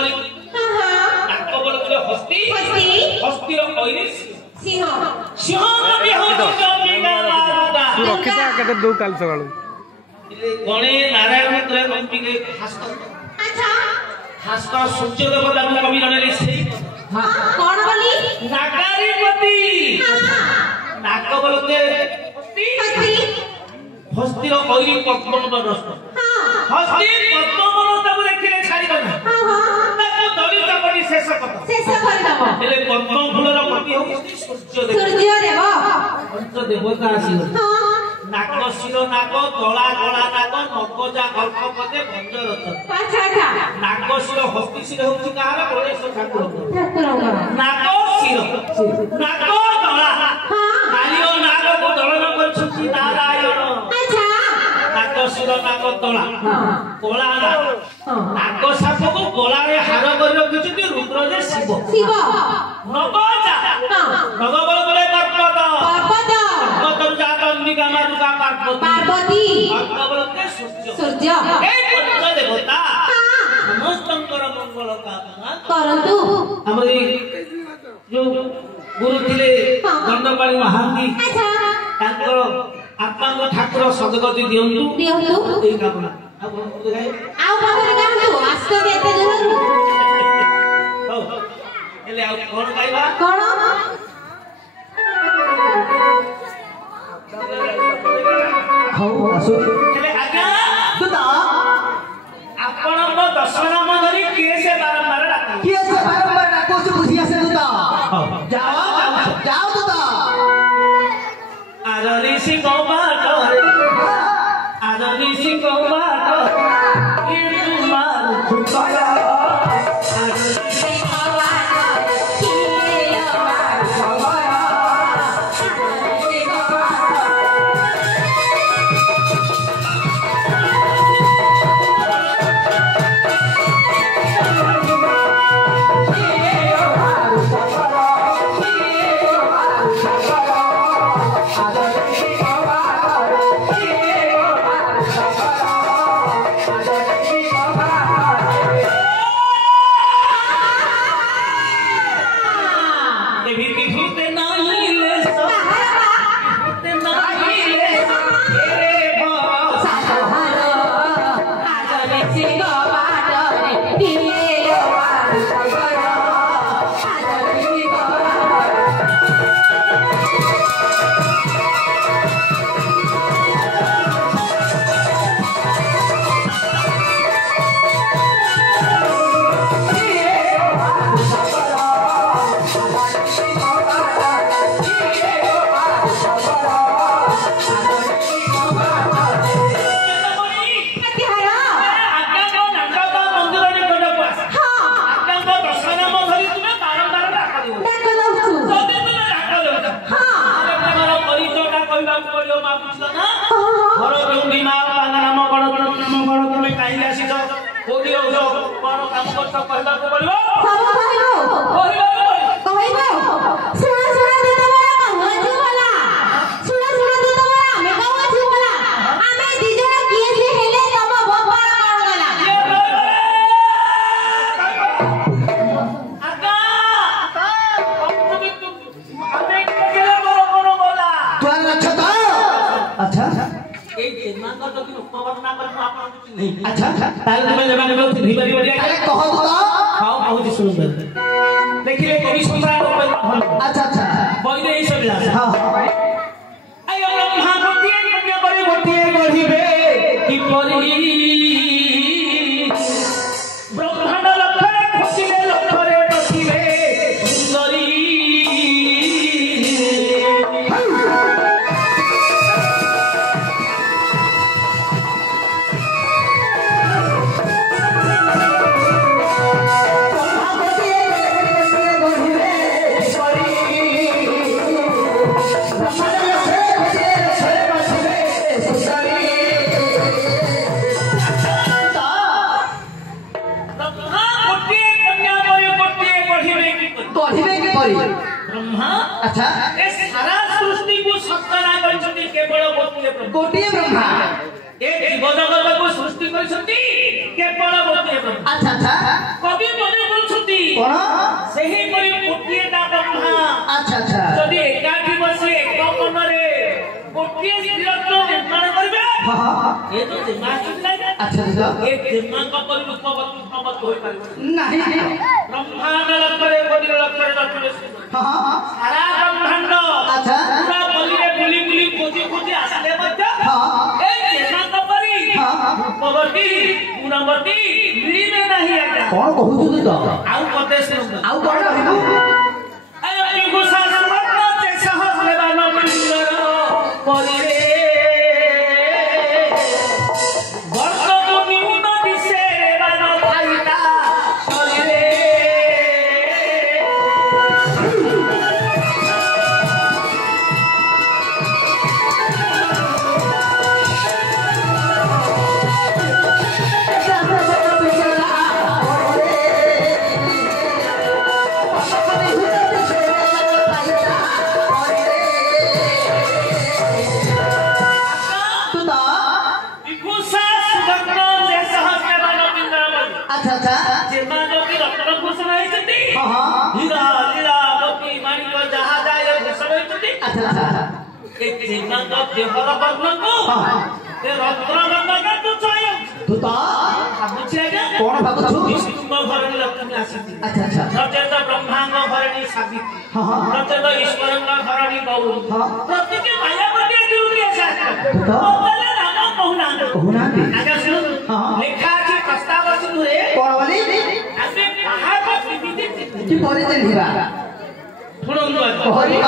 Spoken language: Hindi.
करी नाक बोलते हस्ती हस्ती कइले सिंह सिंह भी हो अंबिका माता रखिता केते दो काल सकाळू गणे नारायण मंत्र अंबिके भास्कर अच्छा भास्कर सूर्य देवता को कवि गणले से हां कोन बोली नागारीपति नाक बोलते हस्ती हस्ती रो कइरी पद्म रस्त हस्ती पद्मवनता को देखिले छाड़ी दना ताको दलित पड़ी शेष कर दबो एले पद्म फूल रो पति हो सूर्य देव पंच देवता आसी नाक शिरो नाक तोला तोला नाक नगजा कल्प पदे भंज रथ अच्छा अच्छा नाक शिरो हस्ती शिरो होची कहार गणेश ठाकुर नाक शिरो नाक तोला नालियो नाक को दलन करछुची नारायण अच्छा नाक शिरो नाक तोला कोला नाक साप को कोला रे हार कर रखिछती रुद्र जे शिव शिव नगजा नग बल बले पर्वत पर्वत पर्वत जात अंबिका माता पार्वती बोलते सूर्य ए पंच देवता समस्तंकर मंगल कामना करंतु हमरी जो गुरु थिले दंडपाणी महांती अच्छा तांकर आत्मा को ठाकुर सदगति दियंतु ए कामना आउ बाबा गाहंतु आस्तो एते दूर हो एले आ कोन गाइबा कोन खाऊ असो चले आज्ञा दुता आपन दर्शन धरी किए से बारंबार डाक किए से बारंबार डाको से बुझिया से दुता जाओ जाओ जाओ दुता आदरी सिंह बाट आदरी सिंह बाट ये तुम्हार छुपाया आदरी सिंह बाट ये तुम्हार छुपाया अच्छा ताले तुम्हें जमाने में उठी भीबरी बढ़िया अरे कहो तो हां बहुत सुंदर देखिए कवि सम्राट अच्छा अच्छा बोल दे सब विलास हां आय ब्रह्मा गोटिए कन्या बड़ी गोटिए गढ़िबे कि परी ब्रह्मांड लखरे खुशिले लखरे बसिबे सुंदरी ब्रह्मा अच्छा ए सारा सृष्टि को सत्ता करछथि केवल गोटिए ब्रह्मा ए जीव जगत को सृष्टि करछथि केवल गोटिए ब्रह्मा अच्छा अच्छा कवि कौन सही परि गोटिए दा ब्रह्मा अच्छा अच्छा जदि एकाठी बसी एक मनरे गोटिए स्त्रीरत्न निर्माण करबे हां ये तो जिम्मा चिल्ला अच्छा अच्छा ए जिम्मा को परि रूपवत होई पारे नहीं ब्रह्मांड लक्षरे कोटि लक्षरे लक्षरे हां सारा ब्रह्मांड अच्छा पूरा बलिरे बुली बुली खोजी खोजी आसले मध्य हां ए जिम्मा को परि हां रूपवती गुणवती मिले नहीं आजा कौन कहू तू तो आउ कते सुन आउ कौन कहू अरे गुसा समर्थ से सहस लेवानो पिंजर परि अच्छा अच्छा जेमा जो की रत्न घोषणा है हां हीरा लीला मोती माणिक जहा जाय घोषणा है अच्छा अच्छा एक जेमा का देहर वर्ण को हां ते रत्न वर्ण का तू छाय तू तो भाबुछे कौन भाबुछु विष्णु घरणी लक्ष्मी आसीती अच्छा अच्छा सचेत ब्रह्मांग घरणी सावित्री हां सचेत ईश्वरंग घरणी गौरी हां प्रत्येक मायावती दुर्गे शास्त्र तो बोले नाम कहूना आगे सुन हां लेखा আছে प्रस्ताव আছে रे कौन बोली आसे कहा को विधि की परिचय दिबा শুনুন कहरी